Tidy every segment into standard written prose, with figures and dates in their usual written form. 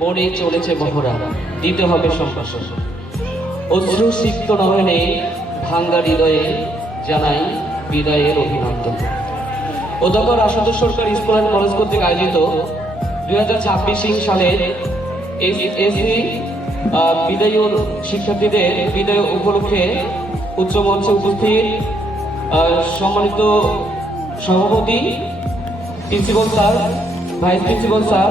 মনে চলেছে মহড়া, দিতে হবে সম্ভাষণ। অশ্রু সিক্ত নয়নে ভাঙ্গা হৃদয়ে জানাই বিদায়ের অভিনন্দন। অধ্যাপক আশুতোষ সরকার স্কুল অ্যান্ড কলেজ কর্তৃক আয়োজিত 2026 সালের এসি বিদায়ী শিক্ষার্থীদের বিদায় উপলক্ষে উচ্চ মঞ্চে উপস্থিত সম্মানিত সভাপতি, principal sir, vice principal sir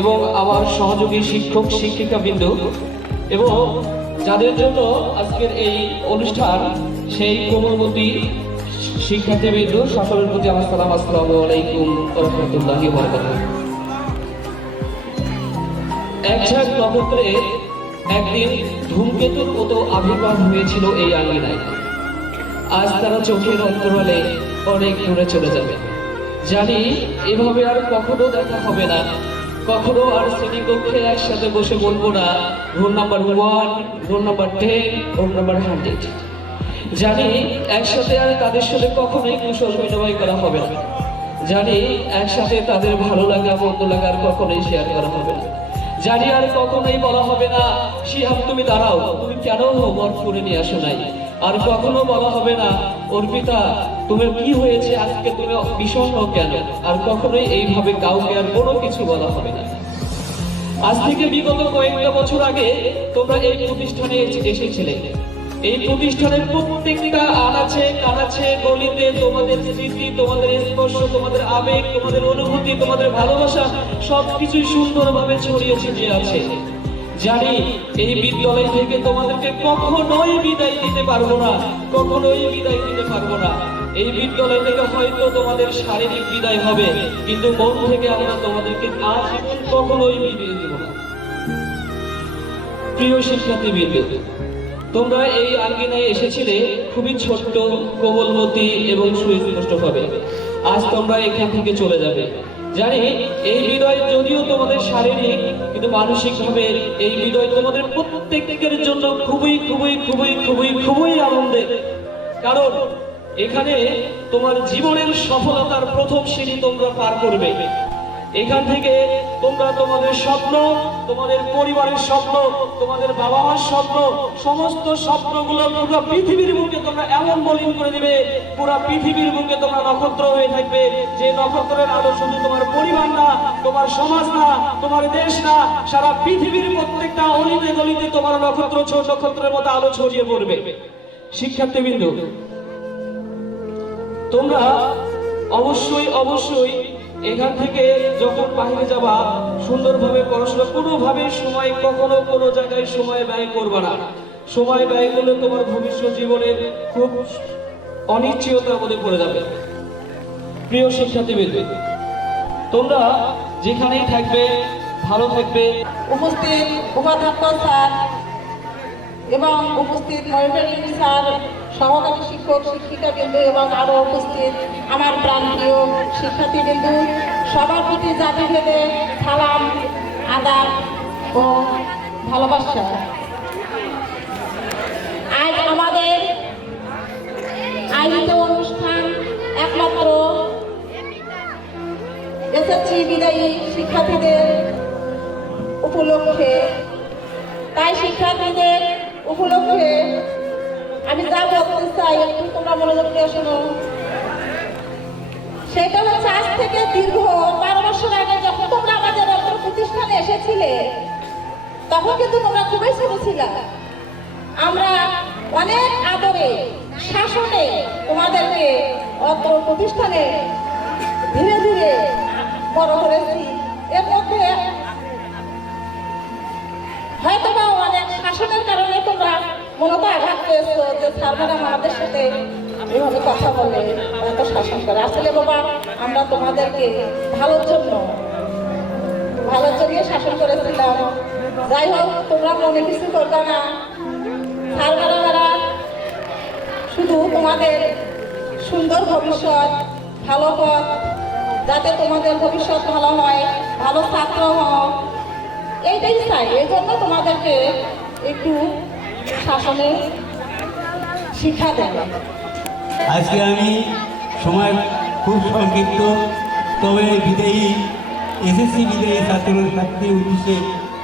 এবং আমার সহযোগী শিক্ষক শিক্ষিকাবৃন্দ এবং যাদের জন্য আজকের এই অনুষ্ঠান, সেই কোমলমতি শিক্ষার্থীবৃন্দ, সকলের প্রতি আমার সালাম। আসসালামু আলাইকুম ওয়া রাহমাতুল্লাহি ওয়া বারাকাতুহু। এক ঝাঁক নক্ষত্রে একদিন ধূমকেতুর মতো আবির্ভাব হয়েছিল এই আঙ্গিনায়। আজ তারা চোখের অন্তরালে অনেক দূরে চলে যাবে। জানি এভাবে আর কখনো দেখা হবে না, কখনো আর শ্রেণীকক্ষে একসাথে বসে বলবো না roll number 1, roll number 10, roll number 100। জানি একসাথে আর তাদের সাথে কখনোই কুশল বিনিময় করা হবে না। জানি একসাথে তাদের ভালো লাগা মন্দ লাগা আর কখনোই শেয়ার করা হবে না। জানি আর কখনোই বলা হবে না শিহাব তুমি দাঁড়াও, তুমি কেন হোমওয়ার্ক করে নিয়ে আসো নাই। আর কখনো বলা হবে না অর্পিতা তোমার কি হয়েছে আজকে, তুমি বিষণ্ণ কেন। আর কখনোই এইভাবে কাউকে আর কোনো কিছু বলা হবে না। আজ থেকে বিগত কয়েকটা বছর আগে তোমরা এই প্রতিষ্ঠানে এসেছিলে। এই প্রতিষ্ঠানের প্রত্যেকটা আনাচে কানাচে গলিতে তোমাদের স্মৃতি, তোমাদের স্পর্শ, তোমাদের আবেগ, তোমাদের অনুভূতি, তোমাদের ভালোবাসা সবকিছুই সুন্দরভাবে ছড়িয়ে ছিটিয়ে আছে। জানি এই বিদ্যালয় থেকে তোমাদেরকে কখনোই বিদায় দিতে পারবো না, কখনোই বিদায় দিতে পারবো না। এই বিদ্যালয় থেকে হয়তো তোমাদের শারীরিক বিদায় হবে, কিন্তু মন থেকে আমরা তোমাদেরকে আজীবন কখনোই বিদায় দেব না। প্রিয় শিক্ষার্থীবৃন্দ, তোমরা এই আঙ্গিনায় এসেছিলে খুবই ছোট্ট, কোমলমতি এবং সুস্পষ্টভাবে। আজ তোমরা এখান থেকে চলে যাবে। জানি এই বিদায় যদিও তোমাদের শারীরিক, কিন্তু মানসিকভাবে এই বিদায় তোমাদের প্রত্যেকের জন্য খুবই খুবই খুবই খুবই খুবই আনন্দের। কারণ এখানে তোমার জীবনের সফলতার প্রথম সিঁড়ি তোমরা পার করবে। এখান থেকে তোমরা তোমাদের স্বপ্ন, তোমাদের পরিবারের স্বপ্ন, তোমাদের বাবা মার স্বপ্ন, সমস্ত স্বপ্নগুলো পুরো পৃথিবীর বুকে তোমরা এমন বোলিং করে দিবে, পুরো পৃথিবীর বুকে তোমরা নক্ষত্র হয়ে থাকবে। যে নক্ষত্রের আলো শুধু তোমার পরিবার না, তোমার সমাজ না, তোমার দেশ না, সারা পৃথিবীর প্রত্যেকটা অলিতে গলিতে তোমার নক্ষত্র ছোট নক্ষত্রের মতো আলো ছড়িয়ে পড়বে। শিক্ষার্থীবৃন্দ, তোমরা অবশ্যই অবশ্যই এখান থেকে যখন বাইরে যাবা সুন্দরভাবে পড়াশোনা, কোনোভাবে সময় কখনো কোনো জায়গায় সময় ব্যয় করবে না। সময় ব্যয় করলে তোমার ভবিষ্যৎ জীবনের খুব অনিশ্চয়তার মধ্যে পড়ে যাবে। প্রিয় শিক্ষার্থীবৃন্দ, তোমরা যেখানেই থাকবে ভালো থাকবে। উপস্থিত উপাধ্যক্ষ স্যার এবং উপস্থিত মনিটরিং স্যার, সহকারী শিক্ষক শিক্ষিকাবৃন্দ এবং আরও উপস্থিত আমার প্রাণপ্রিয় শিক্ষার্থীবৃন্দ, সবার প্রতি জাতিভেদে সালাম, আদাব ও ভালোবাসা। আজ আমাদের আয়োজিত অনুষ্ঠান একমাত্র এসএসসি বিদায়ী শিক্ষার্থীদের উপলক্ষে। তাই শিক্ষার্থীদের উপলক্ষে আমি যা বলতে চাই একটু তোমরা মনোযোগ দিয়ে শোনো। সেটা হচ্ছে আজ থেকে দীর্ঘ 12 বছর আগে যখন তোমরা আমাদের অত্র প্রতিষ্ঠানে এসেছিলে, তখন কিন্তু তোমরা খুবই ছোট ছিলা। আমরা অনেক আদরে শাসনে তোমাদেরকে অত্র প্রতিষ্ঠানে ধীরে ধীরে বড় করেছি। এর মধ্যে হয়তো বা অনেক শাসনের কারণে তোমরা মূলত আঘাত পেয়েছো যে স্যার ম্যাডাম আমাদের সাথে এভাবে কথা বলে, এত শাসন করে। আসলে বাবা আমরা তোমাদেরকে ভালোর জন্য শাসন করেছিলাম। যাই হোক, তোমরা মনে কিছু করবে না। স্যার ম্যাডামরা শুধু তোমাদের সুন্দর ভবিষ্যৎ, ভালো পথ, যাতে তোমাদের ভবিষ্যৎ ভালো হয়, ভালো ছাত্র হও, এইটাই চাই। এই জন্য তোমাদেরকে একটু শাসনের শিক্ষা দেবে। আজকে আমি সময় খুব সংক্ষিপ্ত, তবে বিদায়ী এসএসসি বিদায়ী ছাত্রছাত্রীর উদ্দেশ্যে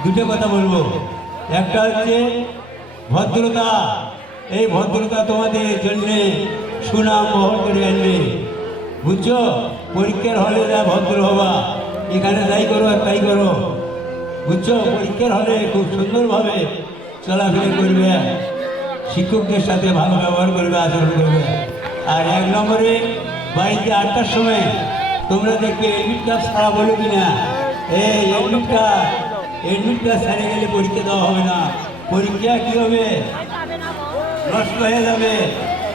দুটো কথা বলবো। একটা হচ্ছে ভদ্রতা। এই ভদ্রতা তোমাদের জন্যে সুনাম বহন করে আনবে, বুঝছো? পরীক্ষার হলে যা ভদ্র হবা, এখানে যাই করো আর তাই করো, বুঝছো? পরীক্ষার হলে খুব সুন্দরভাবে চলাফেরা করবে, শিক্ষকদের সাথে ভালো ব্যবহার করবে, আচরণ করবে। আর 1 নম্বরে বাড়িতে 8টার সময় তোমরা দেখবে এডমিট কার্ড ছাড়া বলো কি না, এই এডমিট কার্ড ছাড়ে গেলে পরীক্ষা দেওয়া হবে না। পরীক্ষা কী হবে? নষ্ট হয়ে যাবে,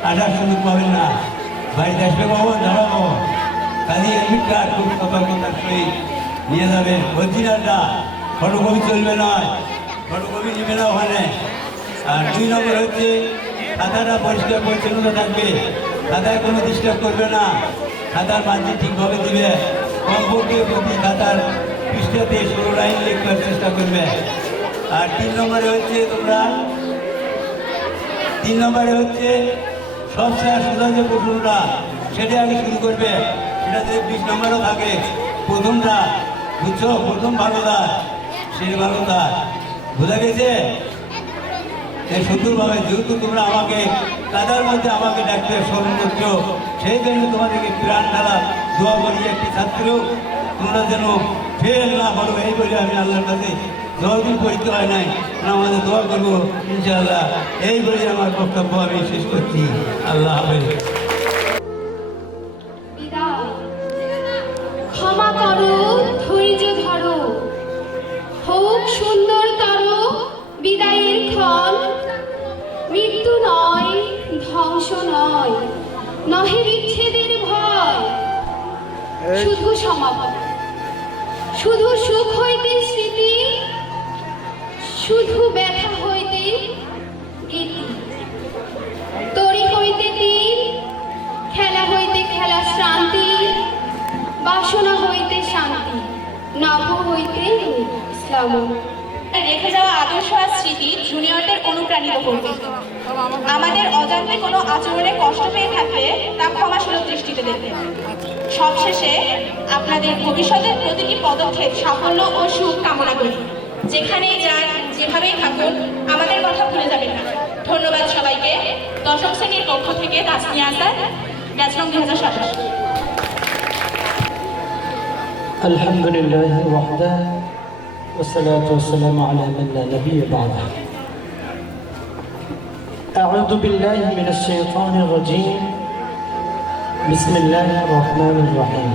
আসার সুযোগ পাবেন না। বাড়িতে আসবে কখন? দাঁড়াবো। কাজে এডমিট কার্ড খুব সতর্কতার সহিত নিয়ে যাবেন। অরিজিনালটা, ফটোকপি চলবে না, ফটোকপি নেবে না ওখানে। আর 2 নম্বর হচ্ছে খাতাটা পরিষ্কার পরিচ্ছন্নতা থাকবে, খাতায় কোনো ডিস্টার্ব করবে না, খাতার মানটি ঠিকভাবে দিবে, কমপক্ষে প্রতি খাতার পৃষ্ঠাতে 16 লাইন লিখবার চেষ্টা করবে। আর 3 নম্বরে হচ্ছে সবচেয়ে সোজা যে প্রশ্নটা, সেটা আগে শুরু করবে। সেটাতে 20 নম্বরও থাকে। প্রথমটা, বুঝছো? প্রথম ভালোটা, সেই ভালোটা বোঝা গেছে? এই সুন্দরভাবে, যেহেতু তোমরা আমাকে কাদার মধ্যে আমাকে ডাকতে স্মরণ করছো, সেই জন্য তোমাদেরকে প্রাণ ঢালা দোয়া করি, একটি ছাত্র তোমরা যেন ফেল না করো, এই বলে আমি আল্লাহর কাছে যতদিন পরীক্ষা হয় নাই আমাদের দোয়া করবো ইনশাআল্লাহ। এই বলে আমার বক্তব্য আমি শেষ করছি। আল্লাহ হাফেজ। ক্ষমা করো, ধৈর্য ধরো, হোক সুন্দরতর বিদায়ের ক্ষণ। মৃত্যু নয়, ধ্বংস নয়, নহে বিচ্ছেদের ভয়। শুধু সমাপন, শুধু সুখ হইতে স্মৃতি, শুধু ব্যথা হইতে গীতি। তরি হইতে তীর, খেলা হইতে খেলা শ্রান্তি, বাসনা হইতে শান্তি, নভ হইতে ইসলাম। রেখে যাওয়া আদর্শ আর স্মৃতি জুনিয়রদের অনুপ্রাণিত করবে। আমাদের অজান্তে কোনো আচরণে কষ্ট পেয়ে থাকলে তা ক্ষমাসুলভ দৃষ্টিতে দেখবে। সবশেষে আপনাদের ভবিষ্যতের প্রতিটি পদক্ষেপ সাফল্য ও সুখ কামনা করি। যেখানেই যান, যেভাবেই থাকুন, আমাদের কথা ভুলে যাবেন না। ধন্যবাদ সবাইকে। দশম শ্রেণীর পক্ষ থেকে তাসমিয়া আক্তার, ব্যাচ নং 2027। আলহামদুলিল্লাহ ওয়াহদা والصلاة والسلام على من لا نبي بعده. أعوذ بالله من الشيطان الرجيم. بسم الله الرحمن الرحيم.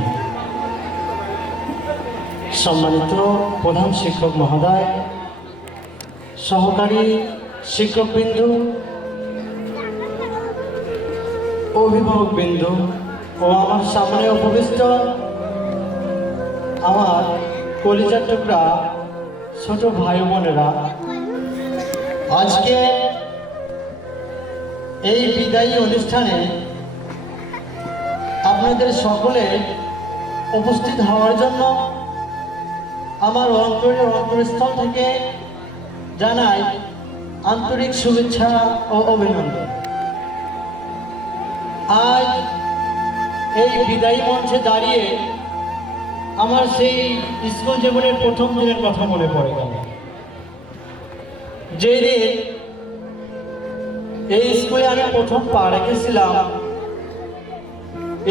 সম্মানিত প্রধান শিক্ষক মহোদয়, সহকারী শিক্ষকবৃন্দ, অভিভাবকবৃন্দ ও আমার সামনে উপবিষ্ট আমার কলিজার টুকরা ছোট ভাই বোনেরা, আজকে এই বিদায়ী অনুষ্ঠানে আপনাদের সকলে উপস্থিত হওয়ার জন্য আমার অন্তরস্থল থেকে জানাই আন্তরিক শুভেচ্ছা ও অভিনন্দন। আজ এই বিদায়ী মঞ্চে দাঁড়িয়ে আমার সেই স্কুল জীবনের প্রথম দিনের কথা মনে পড়ে গেল। যেদিন এই স্কুলে আমি প্রথম পা রেখেছিলাম,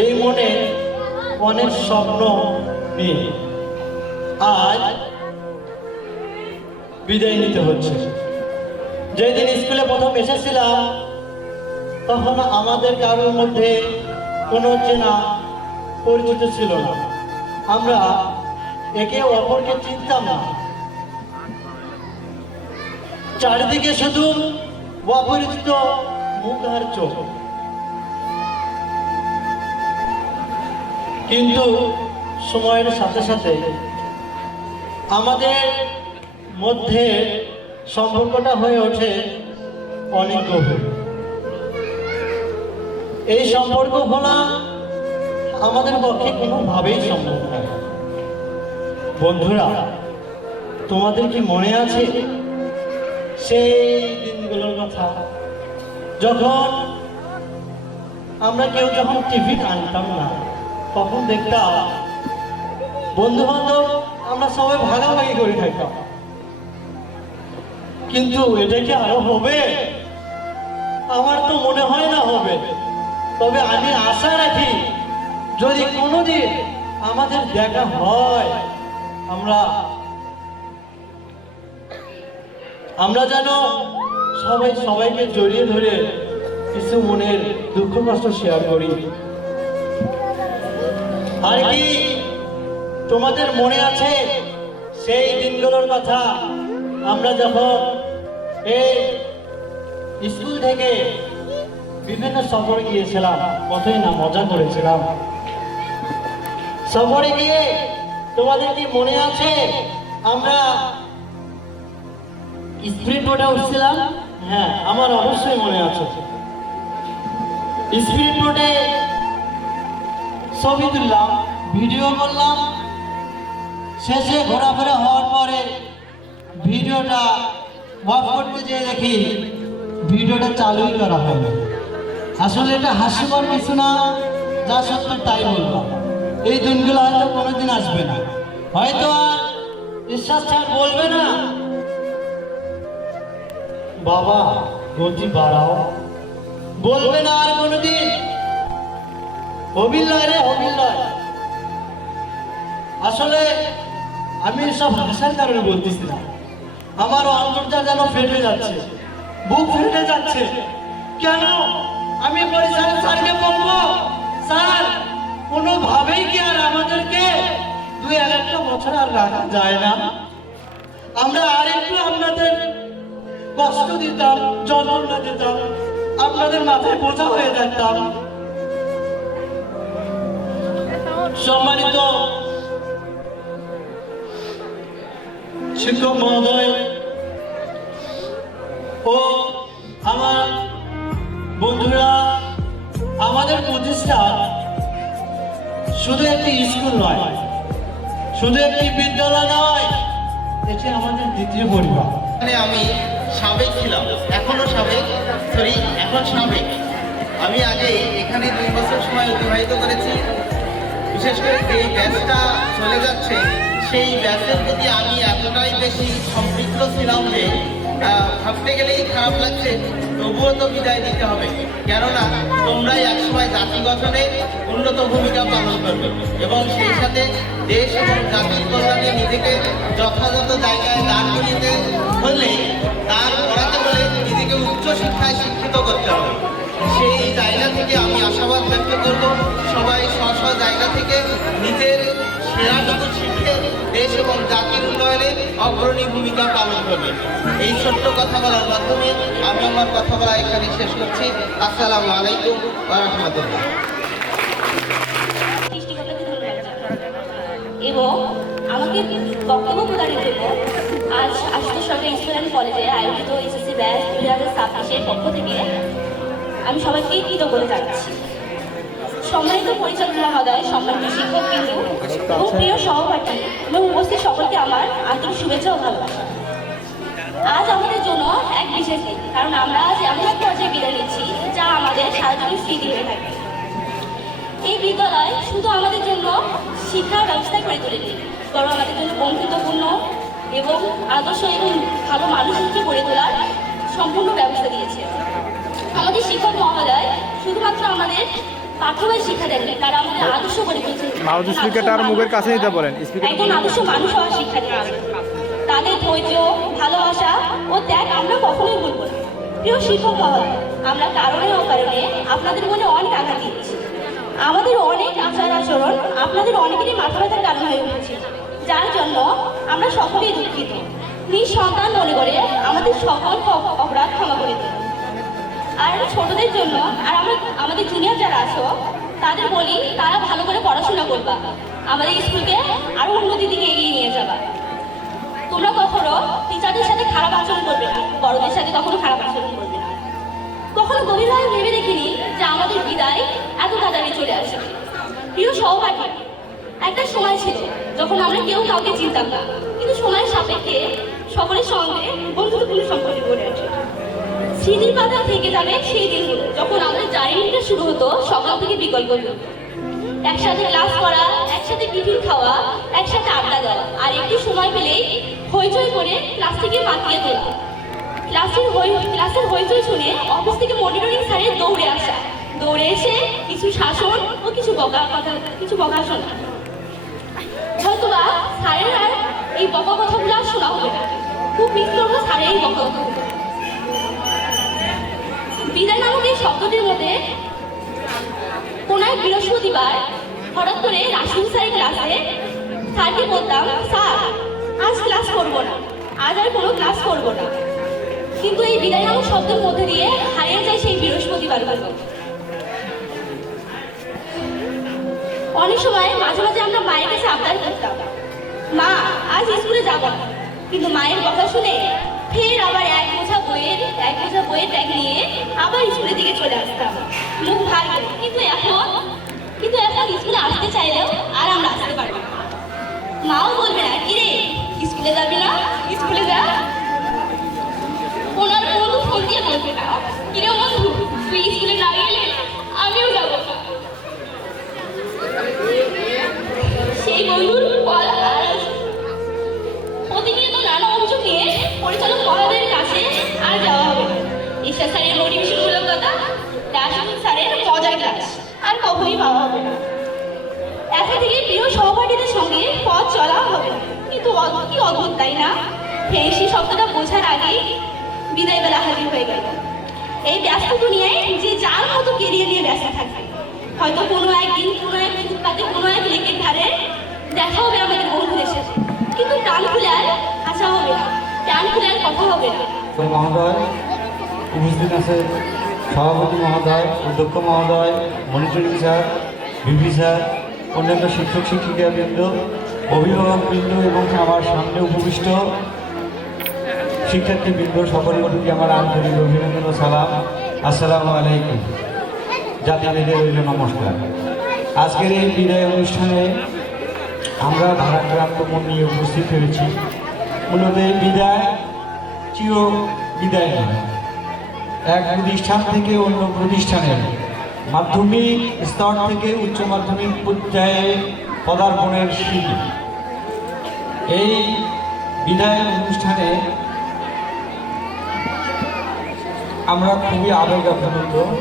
এই মনে অনেক স্বপ্ন নিয়ে আজ বিদায় নিতে হচ্ছে। যেদিন স্কুলে প্রথম এসেছিলাম, তখন আমাদের কারোর মধ্যে কোনো চেনা পরিচিত ছিল না, আমরা একে অপরকে চিনতাম না। চারিদিকে শুধু অপরিচিত মুখ আর চোখ। কিন্তু সময়ের সাথে সাথে আমাদের মধ্যে সম্পর্কটা হয়ে ওঠে অনেক গভীর। এই সম্পর্ক ভোলা আমাদের পক্ষে কোনোভাবেই সম্ভব নয়। বন্ধুরা, তোমাদের কি মনে আছে সেই দিনগুলোর কথা, যখন আমরা কেউ যখন টিভি আনতাম না, তখন দেখতাম বন্ধু বান্ধব আমরা সবাই ভাগাভাগি করে থাকতাম। কিন্তু এটা কি আরো হবে? আমার তো মনে হয় না হবে। তবে আমি আশা রাখি যদি কোনোদিন আমাদের দেখা হয়, আমরা যেন সবাই সবাইকে জড়িয়ে ধরে কিছু মনের দুঃখ কষ্ট শেয়ার করি। আর কি তোমাদের মনে আছে সেই দিনগুলোর কথা, আমরা যখন এই স্কুল থেকে বিভিন্ন সফরে গিয়েছিলাম, কতই না মজা করেছিলাম। সফরে গিয়ে তোমাদের কি মনে আছে আমরা স্পিড বোটে উঠছিলাম? হ্যাঁ, আমার অবশ্যই মনে আছে। স্পিড বোটে ছবি তুললাম, ভিডিও করলাম। শেষে ঘোরাফেরা হওয়ার পরে ভিডিওটা অফ করতে যেয়ে দেখি ভিডিওটা চালুই করা হয়নি। আসলে এটা হাস্যকর কিছু না, যা সত্য তাই বললাম। এই দিনগুলো হয়তো কোনোদিন আসবে না, হয়তো আর বিশ্বাস স্যার বলবে না বাবা গতি বাড়াও, বলবে না আর কোনোদিন হবিল্লয় রে হবিল্লয়। আসলে আমি সব ভাষার কারণে বলতেছি না, আমার অন্তরটা যেন ফেটে যাচ্ছে, বুক ফেটে যাচ্ছে। কেন আমি পরিচালক স্যারকে বলবো, স্যার কোনোভাবেই কি আর আমাদেরকে 2-1 বছর আর রাখা যায় না? আমরা আর একটু আপনাদের কষ্ট দিতাম, যন্ত্রণা দিতাম, আপনাদের মাথায় বোঝা হয়ে যেতাম। সম্মানিত শিক্ষক মহোদয় ও আমার বন্ধুরা, আমাদের প্রতিষ্ঠান শুধু একটি স্কুল নয়, শুধু একটি বিদ্যালয় নয়, এটি আমাদের দ্বিতীয় পরিবার। আমি সাবেক ছিলাম, এখন সাবেক। আমি আগে এখানে 2 বছর সময় অতিবাহিত করেছি। বিশেষ করে যেই ব্যাচটা চলে যাচ্ছে, সেই ব্যাচের প্রতি আমি এতটাই বেশি সম্পৃক্ত ছিলাম যে ভাবতে গেলেই খারাপ লাগছে, তবুও তো বিদায় দিতে হবে। কেননা তোমরাই একসময় জাতি গঠনে উন্নত ভূমিকা পালন করবে এবং সেই সাথে দেশ এবং জাতির কল্যাণে নিজেকে যথাযথ জায়গায় দাঁড় করিতে হলে, তার পড়াতে হলে নিজেকে উচ্চশিক্ষায় শিক্ষিত করতে হবে। সেই জায়গা থেকে আমি আশাবাদ ব্যক্ত করব, সবাই স্ব জায়গা থেকে নিজের সেরাটুকু শিখে দেশ এবং জাতির উন্নয়নে অগ্রণী ভূমিকা পালন করবে। এই ছোট্ট কথা বলার মাধ্যমে আমি আমার কথা বলা এখানে শেষ করছি। আসসালামু আলাইকুম ওয়া রাহমাতুল্লাহ। এবং আমাকে বক্তব্য প্রদানের জন্য আজ আশুতোষ সরকারি স্কুল অ্যান্ড কলেজে আয়োজিত এসএসসি ব্যাচ 2026-এর পক্ষ থেকে আমি সবাইকে কৃতজ্ঞতা জানাচ্ছি। সম্মানিত পরিচালক মহোদয়, সম্মানিত শিক্ষকবৃন্দ এবং প্রিয় সহপাঠী এবং উপস্থিত সকলকে আমার আন্তরিক শুভেচ্ছা ও ভালোবাসা। আজ আমাদের জন্য এক বিশেষ দিন, কারণ আমরা আজ এমন এক পর্যায়ে বিদায় নিচ্ছি যা আমাদের সারা জীবন স্মৃতি হয়ে থাকবে। এই বিদ্যালয় শুধু আমাদের জন্য শিক্ষার ব্যবস্থা করে তোলেনি, বরং আমাদের জন্য বন্ধুত্বপূর্ণ এবং আদর্শ এবং ভালো মানুষ হিসেবে গড়ে তোলার সম্পূর্ণ ব্যবস্থা দিয়েছে। আমাদের শিক্ষক মহোদয় শুধুমাত্র আমাদের পাঠ্যবই শিক্ষা দেননি, তারা আমাদের আদর্শ গড়ে তুলছে। একজন আদর্শ মানুষ হওয়ার শিক্ষা দিয়েছে। তাদের ধৈর্য, ভালোবাসা ও ত্যাগ আমরা কখনোই ভুলব না। প্রিয় শিক্ষক মহোদয়, আমরা কারণে অকারণে আপনাদের মনে অনেক আঘাত দিচ্ছি। আমাদের অনেক আচার আচরণ আপনাদের অনেকেরই মাথা ব্যথার কারণ হয়ে উঠেছে, যার জন্য আমরা সকলেই দুঃখিত। নিঃসন্তান মনে করে আমাদের সকল অপরাধ ক্ষমা করে দিন। আর ছোটদের জন্য আর আমাদের জুনিয়র যারা আছো তাদের বলি, তারা ভালো করে পড়াশোনা করবা, আমাদের স্কুলকে আরো উন্নতির দিকে এগিয়ে নিয়ে যাবা। তোমরা কখনো টিচারদের সাথে খারাপ আচরণ করবে না, বড়দের সাথে কখনো খারাপ আচরণ করবে না। কখনো গভীরভাবে ভেবে দেখিনি যে আমাদের বিদায় বিদায় এত তাড়াতাড়ি চলে আসে। প্রিয় সহপাঠী, একটা সময় ছিল যখন আমরা কেউ কাউকে চিনতাম না, কিন্তু সময়ের সাপেক্ষে সকলের সঙ্গে বন্ধুত্বপূর্ণ সম্পর্ক গড়ে ওঠে। স্মৃতির পাতা থেকে যাবে সেই দিনগুলো যখন আমাদের জার্নিটা শুরু হতো সকাল থেকে বিকল পর্যন্ত। একসাথে ক্লাস করা, একসাথে টিফিন খাওয়া, একসাথে আড্ডা দেওয়া, আর একটু সময় পেলেই হইচই করে ক্লাস থেকে মাতিয়ে তোলা। ক্লাসের হইচই শুনে অফিস থেকে মনিটরিং স্যারের দৌড়ে আসা, দৌড়ে এসে কিছু শাসন ও কিছু বকা শোনা। হয়তোবা স্যারের আর এই বকা কথাগুলো আর শোনা হবে না। খুব মিস করবো স্যারের এই বকা কথাগুলো। বিদায় নামক এই শব্দটির মধ্যে কোন এক বৃহস্পতিবার হঠাৎ করে রাসুল স্যারের ক্লাসে স্যারকে বলতাম, স্যার আজ ক্লাস করবো না, আজ আর কোনো ক্লাস করবো না। কিন্তু এই বিদায় নামক শব্দের মধ্যে দিয়ে হারিয়ে যায় সেই বৃহস্পতিবারগুলো। অনেক সময় মাঝে মাঝে আমরা মায়ের কাছে আবদার করতাম, মা আজ স্কুলে যাব না, কিন্তু মায়ের কথা শুনে ফের আবার এক বোঝা বইয়ের ব্যাগ নিয়ে আবার স্কুলের দিকে চলে আসতাম মুখ ভার করে। কিন্তু এখন স্কুলে আসতে চাইলেও আর আমরা আসতে পারবো না। মাও বলবে না, কিরে স্কুলে যাবি না, স্কুলে যা। ওনার বন্ধু ফোন দিয়ে বলবে না, কিরে বন্ধু তুই স্কুলে না গেলে আমিও যাবো না। সেই বন্ধুর কল আর প্রতিনিয়ত নানা অভিযোগ নিয়ে পরিচালক মহোদয়ের কাছে আর যাওয়া হবে না। ঈশা স্যারের মোটিভেশনমূলক কথা, রাশিদ স্যারের মজার ক্লাস আর কখনোই পাওয়া হবে না। এখন থেকে প্রিয় সহপাঠীদের সঙ্গে পথ চলা হবে না। কিন্তু কি অদ্ভুত তাই না? ফ্রেন্ডশিপ শব্দটা বোঝার আগেই বিদায় বেলা হাজির হয়ে গেল। এই ব্যস্ত দুনিয়ায় যে যার মতো কেরিয়ার নিয়ে ব্যস্ত থাকবে, হয়তো কোনো একদিন কোনো এক ফুটপাতে কোনো এক লেকের ধারে দেখা হবে আমাদের বন্ধুদের সাথে, কিন্তু প্রাণ খুলে আর হাসা হবে না, প্রাণ খুলে আর কথা হবে না। মহোদয় উপস্থিত আছে, সভাপতি মহোদয়, অধ্যক্ষ মহোদয়, মনিটরিং স্যার, ভিপি স্যার, অন্যান্য শিক্ষক শিক্ষিকাবৃন্দ, অভিভাবকবৃন্দ এবং আমার সামনে উপবিষ্ট শিক্ষার্থীবৃন্দ, সকলের প্রতি আমার আন্তরিক অভিনন্দন ও সালাম। আসসালামু আলাইকুম। জাতিভেদে রইল নমস্কার। আজকের এই বিদায় অনুষ্ঠানে আমরা ভারাক্রান্ত মন নিয়ে উপস্থিত হয়েছি। মূলত এই বিদায় চির বিদায় নয়, এক প্রতিষ্ঠান থেকে অন্য প্রতিষ্ঠানের মাধ্যমিক স্তর থেকে উচ্চ মাধ্যমিক পর্যায়ে পদার্পণের সিঁড়ি। এই বিদায় অনুষ্ঠানে আমরা খুবই আবেগাপ্রবণ।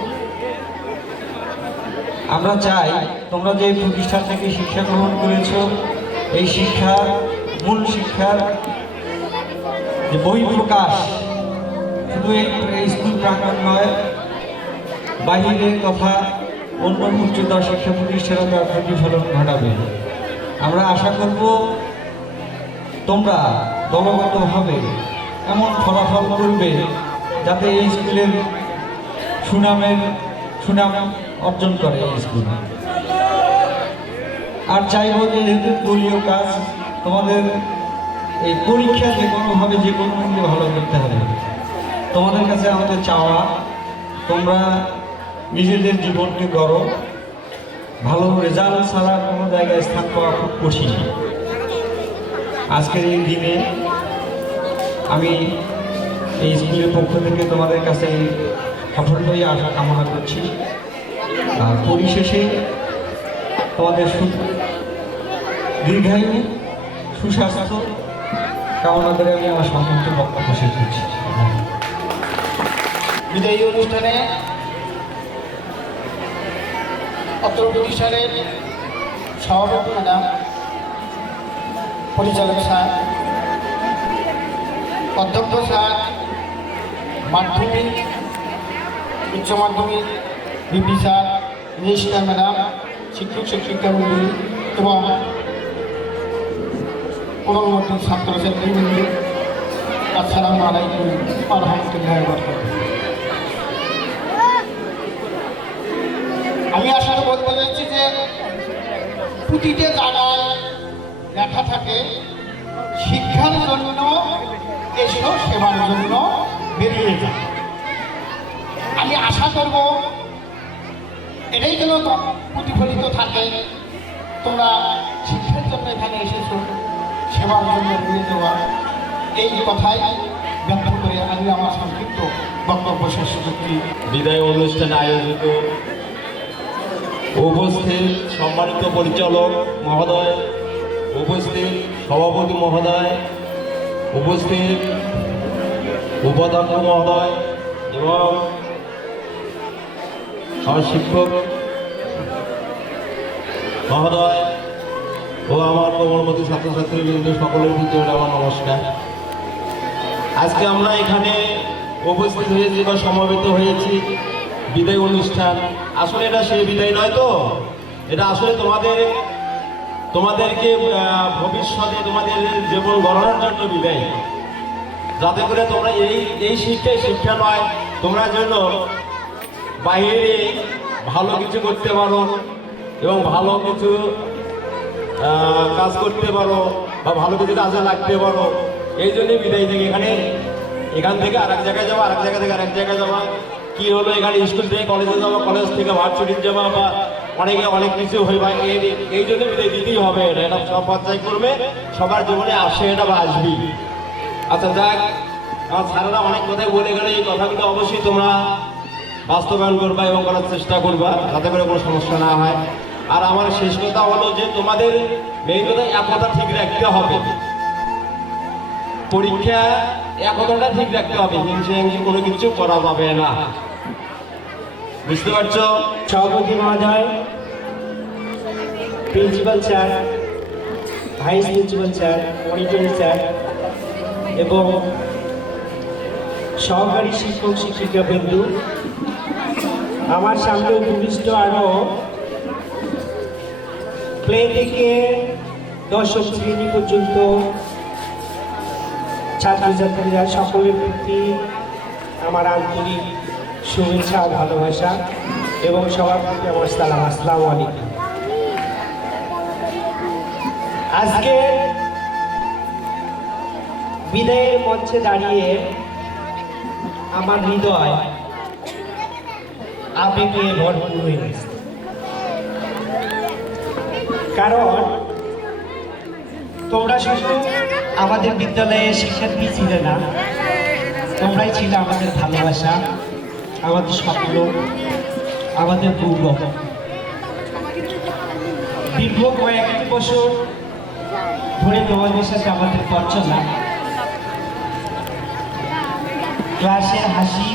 আমরা চাই তোমরা যে প্রতিষ্ঠান থেকে শিক্ষা গ্রহণ করেছ, এই শিক্ষার মূল শিক্ষার যে বহিঃপ্রকাশ শুধু এই স্কুল প্রাঙ্গণ নয়, বাহিরের কথা অন্য উচ্চতর শিক্ষা প্রতিষ্ঠানে তার প্রতিফলন ঘটাবে। আমরা আশা করব তোমরা দলগতভাবে এমন ফলাফল করবে যাতে এই স্কুলের সুনাম অর্জন করে এই স্কুল। আর চাইব যে যেহেতু দলীয় কাজ, তোমাদের এই পরীক্ষা যে কোনোভাবে যে কোনো মূল্যে ভালো করতে হবে। তোমাদের কাছে আমাদের চাওয়া, তোমরা নিজেদের জীবনকে গড়ো। ভালো রেজাল্ট ছাড়া কোনো জায়গায় স্থান পাওয়া খুব কঠিন। আজকের এই দিনে আমি এই স্কুলের পক্ষ থেকে তোমাদের কাছে সাফল্যই আশা কামনা করছি। আর পরিশেষে তোমাদের দীর্ঘায়ু, সুস্বাস্থ্য কামনা করে আমি আমার সংক্ষিপ্ত বক্তব্য শেষ করছি। বিদায়ী অনুষ্ঠানে অত্র প্রতিষ্ঠানের সভাপতি ম্যাডাম, পরিচালক স্যার, অধ্যক্ষ স্যার, মাধ্যমিক, উচ্চ মাধ্যমিক, ভিপি স্যার, রেজিস্ট্রার ম্যাডাম, শিক্ষক শিক্ষিকাবৃন্দ এবং কোমলমতি ছাত্রছাত্রীবৃন্দ, আসসালামু আলাইকুম ওয়া রাহমাতুল্লাহি ওয়া বারাকাতুহু। আমি আসলে বলতে চাইছি যে প্রতিটি জায়গায় লেখা থাকে শিক্ষার জন্য এসো, সেবার জন্য বেরিয়ে যায়। আমি আশা করব এটাই যেন প্রতিফলিত থাকে। তোমরা শিক্ষার জন্য এখানে এসেছো, সেবার জন্য এগিয়ে দেওয়া, এই কথাই ব্যক্ত করে আমি আমার সংক্ষিপ্ত বক্তব্য শেষ করছি। বিদায় অনুষ্ঠানে আয়োজিত উপস্থিত সম্মানিত পরিচালক মহোদয়, উপস্থিত সভাপতি মহোদয়, উপস্থিত উপাধ্যক্ষ মহোদয় এবং আমার শিক্ষক মহোদয় ও আমার কোমলমতি ছাত্রছাত্রীবৃন্দ সকলের প্রতি আমার নমস্কার। আজকে আমরা এখানে উপস্থিত হয়েছি বা সমবেত হয়েছি বিদায় অনুষ্ঠান। আসলে এটা সেই বিদায় নয় তো, এটা আসলে তোমাদেরকে ভবিষ্যতে তোমাদের জীবন গড়ানোর জন্য বিদায়, যাতে করে তোমরা এই শিক্ষা নয়, তোমরা যেন বাইরে ভালো কিছু করতে পারো এবং ভালো কিছু কাজ করতে পারো বা ভালো কিছু কাজে লাগতে পারো। এই জন্যই বিদায় থেকে এখান থেকে আরেক জায়গায় যাওয়া, আরেক জায়গা থেকে আরেক জায়গায় যাওয়া, কি হলো এখানে স্কুল থেকে কলেজে যাওয়া, কলেজ থেকে ভার্সিটিতে যাওয়া বা অনেক কিছু হয়, বা এই জন্য বিদায় দিতেই হবে। এটা সব পর্যায়ক্রমে সবার জীবনে আসে, এটা বা আসবি। আচ্ছা যাক, আমার স্যারেরা অনেক কথাই বলে গেলে এই কথাগুলো অবশ্যই তোমরা বাস্তবায়ন করবা এবং করার চেষ্টা করবা, যাতে করে কোনো সমস্যা না হয়। আর আমার শেষ কথা হলো যে তোমাদের মেইন কথা একতা ঠিক রাখতে হবে, পরীক্ষা একতাটা ঠিক রাখতে হবে, হিংসে কোনো কিছু করা যাবে না, বুঝতে পারছো? সভাপতি মহোদয়, principal sir, vice principal sir, monitoring sir এবং সহকারী শিক্ষক শিক্ষিকা বৃন্দু, আমার সামনে উপবিষ্ট আরও প্লে থেকে দশম শ্রেণী পর্যন্ত ছাত্রছাত্রীরা, সকলের প্রতি আমার আন্তরিক শুভেচ্ছা, ভালোবাসা এবং সবার প্রতি আমার সালাম। আসসালামু আলাইকুম। আজকে বিদায়ের মঞ্চে দাঁড়িয়ে আমার হৃদয় আবেগে ভরপুর হয়ে গেছে, কারণ তোমরা শুধু আমাদের বিদ্যালয়ে শিক্ষার্থী ছিলে না, তোমরাই ছিল আমাদের ভালোবাসা, আমাদের স্বপ্ন, আমাদের গৌরব। দীর্ঘ কয়েকটি বছর ধরে তোমাদের সাথে আমাদের পর্চনা, ক্লাসের হাসি,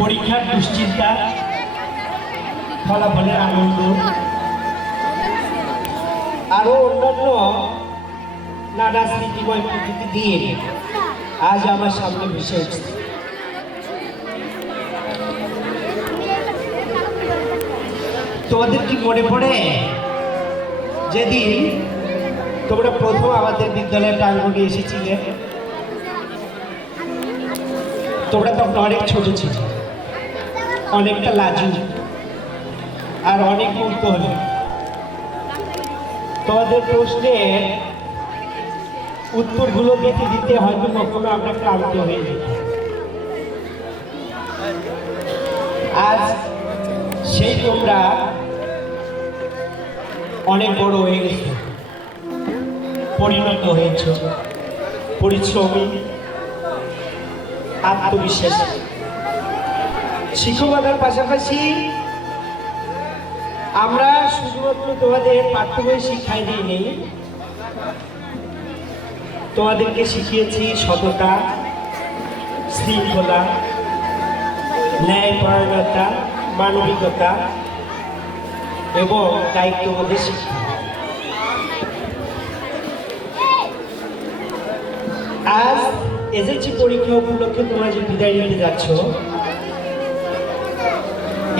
পরীক্ষার দুশ্চিন্তা, ফলাফলের আনন্দ, আরো অন্যান্য নানা স্মৃতিময় প্রকৃতি দিয়ে আজ আমার সামনে ভেসে উঠছে। তোমাদের কি মনে পড়ে যেদিন তোমরা প্রথম আমাদের বিদ্যালয়ের প্রাঙ্গণে এসেছিলে? তোমরা তখন অনেক ছোট ছিল, অনেকটা লাজুক আর অনেক মুক্ত হলে। তোমাদের প্রশ্নের উত্তরগুলো দিতে দিতে হয়তো কখনো আমরা ক্লান্ত হয়ে যেত। আজ সেই তোমরা অনেক বড় হয়ে গেছো, পরিণত হয়েছ, পরিশ্রমী, আত্মবিশ্বাসী। শিক্ষকতার পাশাপাশি আমরা শুধুমাত্র তোমাদের পাঠ্য বই শিক্ষাই দিইনি, তোমাদেরকে শিখিয়েছি সততা, শৃঙ্খলা, ন্যায়পরায়ণতা, মানবিকতা এবং দায়িত্ববোধের শিক্ষা। আজ এসএসসি পরীক্ষা উপলক্ষে তোমরা যে বিদায় নিতে যাচ্ছ,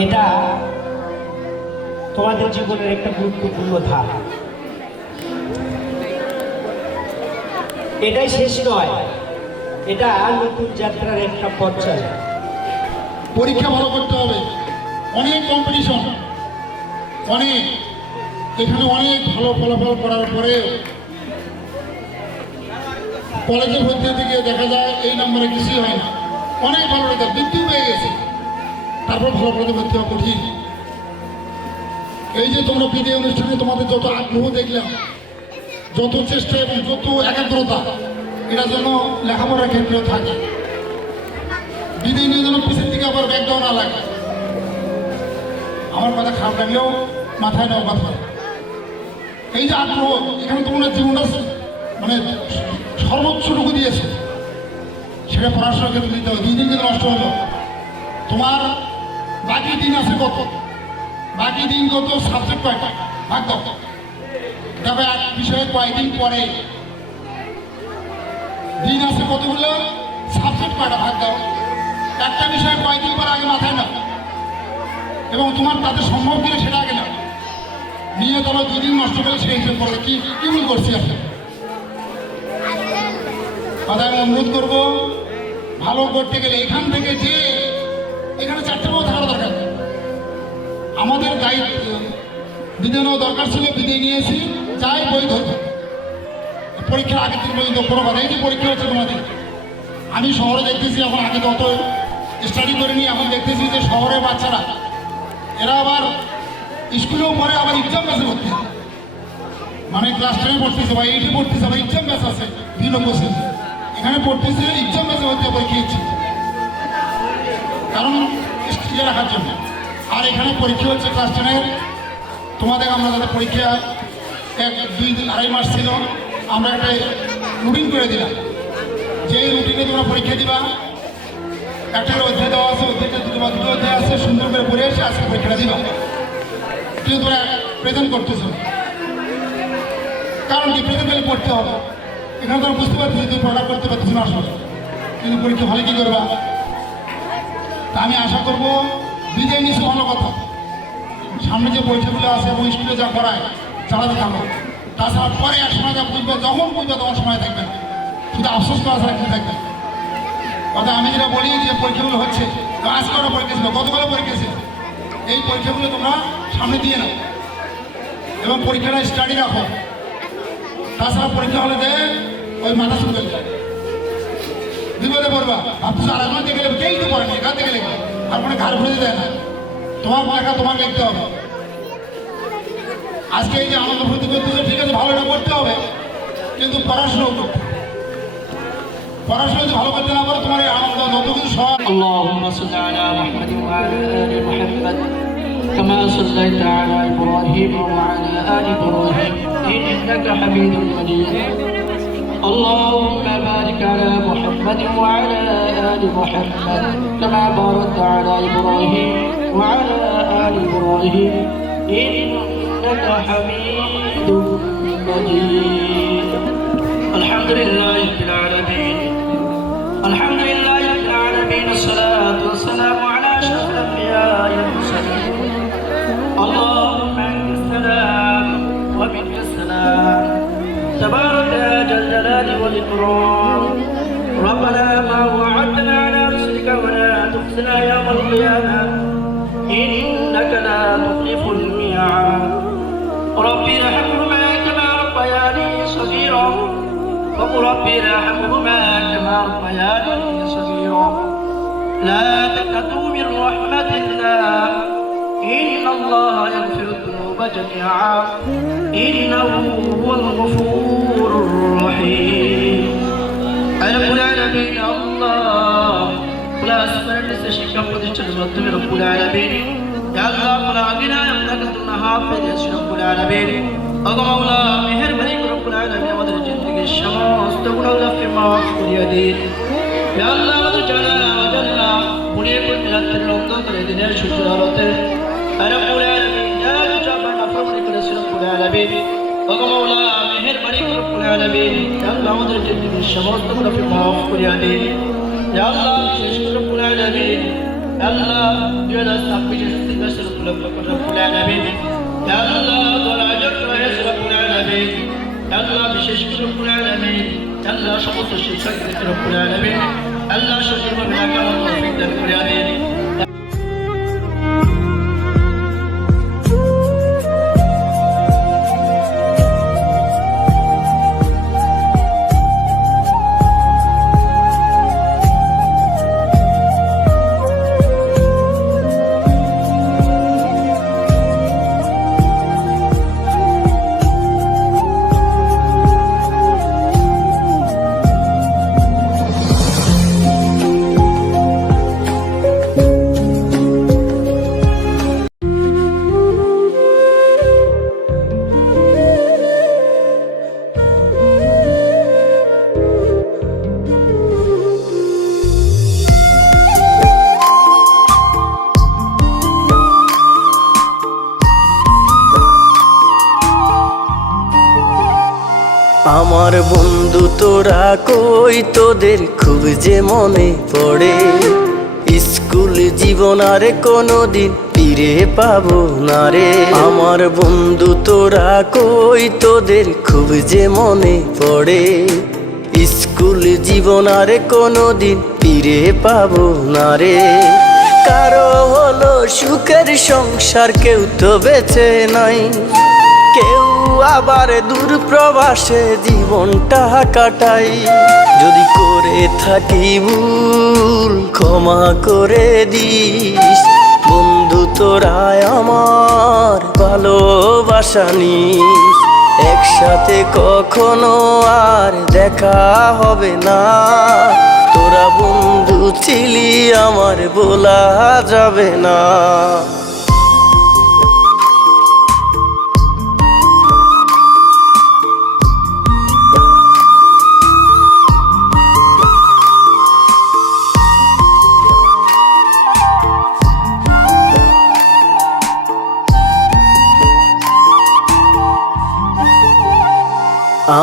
এটা তোমাদের জীবনের একটা গুরুত্বপূর্ণ ধাপ। এটাই শেষ নয়, এটা নতুন যাত্রার একটা পর্যায়। পরীক্ষা ভালো করতে হবে, অনেক কম্পিটিশন, এখানে অনেক ভালো ফলাফল করার পরে কলেজে ভর্তি হতে গিয়ে দেখা যায় এই নম্বরে কিছুই হয় না, অনেক ভালো রেজাল্ট, বৃত্তিও পেয়ে গেছে, তারপর ভালো পদে ভর্তি হওয়া কঠিন। এই যে তোমরা বিদায় অনুষ্ঠানে তোমাদের যত আগ্রহ দেখলাম, যত চেষ্টা এবং যত একাগ্রতা, এটার জন্য লেখাপড়ার ক্ষেত্রেও থাকে। বিদায় নিয়ে যেন পিছের দিকে আবার ব্যাগ দেওয়া না লাগে। আমার কথা খারাপ লাগলেও মাথায় নেওয়া কথা। এই যে আগ্রহ, এখানে তোমরা জীবনটা মানে সর্বোচ্চটুকু দিয়েছে, সেটা পড়াশোনার ক্ষেত্রে দিতে হবে। 2 দিন কিন্তু নষ্ট হলো। তোমার বাকি দিন আছে কত? বাকি দিন কত? সাবজেক্ট কয়টা? ভাগ দাও। তবে এক বিষয়ে কয়েকদিন পরে দিন আছে কতগুলো? সাবজেক্ট কয়টা? ভাগ দাও। একটা বিষয়ে কয়েকদিন পর আগে মাথায় নাও, এবং তোমার তাতে সম্ভব কিনা সেটা আগে নাও, নিয়ে তবে 2 দিন নষ্ট করে সেই হিসেবে পড়বে। কি ভুল করছি আপনার কথা আমি অনুরোধ করবো, ভালো করতে গেলে এখান থেকে যে এখানে 4টে বউ থাকার দরকার। আমাদের গাইড বিদায় নেওয়া দরকার ছিল, বিদায় নিয়েছি, যাই বই ধরবো। পরীক্ষার আগের দিন পর্যন্ত কোনো কথা, এই যে পরীক্ষা হচ্ছে তোমাদের, আমি শহরে দেখতেছি, এখন আগে তো অত স্টাডি করিনি, এখন দেখতেছি যে শহরে বাচ্চারা এরা আবার স্কুলেও পড়ে, আবার এক্সাম ব্যাচে ভর্তি, মানে ক্লাস 10 পড়তেছে বা 8 পড়তেছে, আবার এক্সাম ব্যাচ আছে বিভিন্ন কোর্সে, এখানে পড়তেছে এক্সাম ব্যাচে ভর্তি পরীক্ষা দিচ্ছে, কারণ স্টিলে রাখার জন্য। আর এখানে পরীক্ষা হচ্ছে ক্লাস 10-এর। তোমাদের আমরা যাদের পরীক্ষা 1-2-2.5 মাস ছিল, আমরা একটা রুটিন করে দিলাম, যে রুটিনে তোমরা পরীক্ষা দিবা। একটা অধ্যায় দেওয়া আছে, অধ্যায়টা 2 অধ্যায় আছে, সুন্দর করে পড়ে এসে আজকে পরীক্ষাটা দিবা। কিন্তু তোমরা প্রেজেন্ট করতেছো, কারণ কি প্রেজেন্ট পড়তে হবে। এখানে তোমরা বুঝতে পারছি তুমি পড়া করতে পারতেছি না আসলে, কিন্তু পরীক্ষা ভালো কি করবা। তা আমি আশা করবো বিদায় নিচ্ছে ভালো কথা, সামনে যে পরীক্ষাগুলো আছে এবং স্কুলে যা করায় চালাতে থাকো। তাছাড়া পরে এক সময় যা বুঝবে, যখন বুঝবে তখন সময় থাকবে না, শুধু আফসোস করা ছাড়া কি থাকবে। কথা আমি যেটা বলি যে পরীক্ষাগুলো হচ্ছে, তো আজকে ওরা পরীক্ষা ছিল, গতকালও পরীক্ষা ছিল, এই পরীক্ষাগুলো তোমরা সামনে দিয়ে নাও এবং পরীক্ষাটা স্টাডি রাখো। তাছাড়া পরীক্ষা হলে যে ওই মাথা শুরু হয়ে যায়, বিপদে পড়বা। ভাবছো আর একজন দেখে গেলে, কেই তো পড়েনি, এখান থেকে লেখা আর মানে ঘাড় ঘুরে দেয় না। তোমার লেখা তোমার লিখতে হবে। আজকে এই যে আনন্দ ফুর্তি করতেছে, ঠিক আছে, ভালোটা করতে হবে, কিন্তু পড়াশোনাও করতে। পড়াশোনা যদি ভালো করতে না পারো, তোমার এই আনন্দ যত কিছু সব। اللهم صل على محمد وعلى آل محمد كما صليت على إبراهيم وعلى آل إبراهيم إنك حميد مجيد. اللهم بارك على محمد وعلى آل محمد كما باركت على إبراهيم وعلى آل إبراهيم إنك حميد مجيد. الحمد لله رب العالمين. الحمد لله رب العالمين. الصلاة والسلام على أشرف الأنبياء والمرسلين. اللهم أنت السلام ومنك السلام، تبارك يا ذا الجلال والإكرام. ربنا ما وعدتنا على رسلك ولا تخزنا يوم القيامة إنك لا تخلف الميعاد. ربي ارحمهما كما ربياني صغيرا، وقل ربي ارحمهما كما ربياني صغيرا. لا تقنطوا من رحمة الله، إن الله يغفر الذنوب جميعا إنه هو الغفور الرحيم. رب العالمين الله خلا أسمر لسشيك প্রতিষ্ঠানের মাধ্যমে রব্বুল আলামিন ইয়া আল্লাহ খোলা আগিনা আপনাকে তুমি হাফেজ এসে রব্বুল আলামিন। ওগো মাওলা মেহেরবানি করে রব্বুল আলামিন আমাদের জিন্দেগীর সমস্ত গুনাহকে মাফ করিয়ে দিন। ইয়া আল্লাহ আমাদের জানা অজানা গুনাহ করতে রাতের অন্ধকারে দিনের সূর্য আলোতে রব্বুল আলামিন যা কিছু আমরা নাফরমানি করেছি রব্বুল আলামিন, ওগো মাওলা মেহেরবানি করে রব্বুল আলামিন ইয়া আল্লাহ আমাদের জিন্দেগীর সমস্ত গুনাহকে মাফ করিয়ে দিন। ইয়া আল্লাহ বিশেষ করে রব্বুল আলামিন আল্লাহ 2026 উপলক্ষে রব্বুল আলামিন ইয়া আল্লাহ দোয়া জট রয়েছে রব্বুল আলামিন। আল্লাহ বিশেষ করে রব্বুল আলামিন আল্লাহ সমস্ত শিক্ষকদের রব্বুল আলামিন আল্লাহ সঠিকভাবে আকাম তৌফিক দান করে দিন। তোরা কই, তোদের খুব যে মনে পড়ে। স্কুল জীবন আর কোনোদিন ফিরে পাবো না রে। আমার বন্ধু তোরা কই, তোদের খুব যে মনে পড়ে। স্কুল জীবন আর কোনোদিন ফিরে পাবো না রে। কারো হলো সুখের সংসার, কেউ তো বেঁচে নাই, কেউ আবার দূর প্রবাসে জীবনটা কাটাই। যদি করে থাকি ভুল ক্ষমা করে দিস, বন্ধু তোরা আমার ভালোবাসা নিস। একসাথে কখনো আর দেখা হবে না, তোরা বন্ধু ছিলি আমার বলা যাবে না।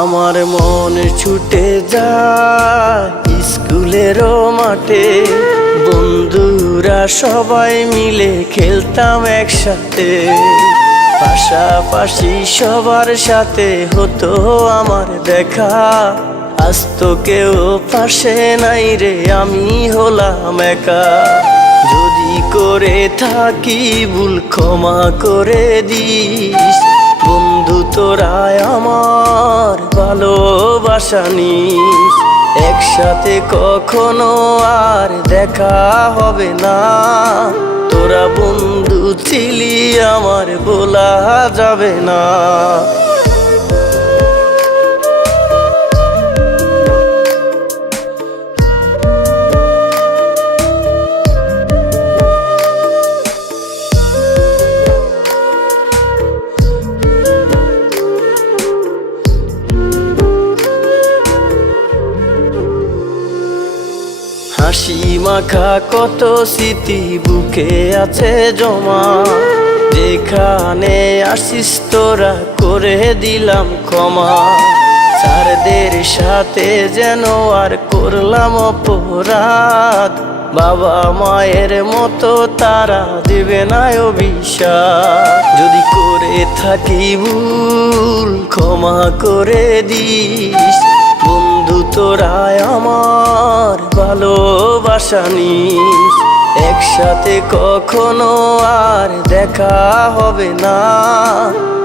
আমার মন ছুটে যায় স্কুলেরও মাঠে, বন্ধুরা সবাই মিলে খেলতাম একসাথে। পাশাপাশি সবার সাথে হতো আমার দেখা, আজ তো কেউ পাশে নাই রে, আমি হলাম একা। যদি করে থাকি ভুল ক্ষমা করে দিস, বন্ধু তোরা আমার ভালোবাসা নিস। একসাথে কখনো আর দেখা হবে না, তোরা বন্ধু ছিলি আমার বলা যাবে না। হাসি মাখা কত স্মৃতি বুকে আছে জমা, যেখানে আসিস তোরা করে দিলাম ক্ষমা। স্যারদের সাথে যেন আর করলাম অপরাধ, বাবা মায়ের মতো তারা দেবে না অভিশাপ। যদি করে থাকি ভুল ক্ষমা করে দিস, বন্ধু তোরা আমার ভালোবাসা নিস। একসাথে কখনো আর দেখা হবে না,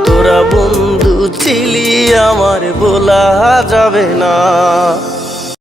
তোরা বন্ধু ছিলি আমার বলা যাবে না।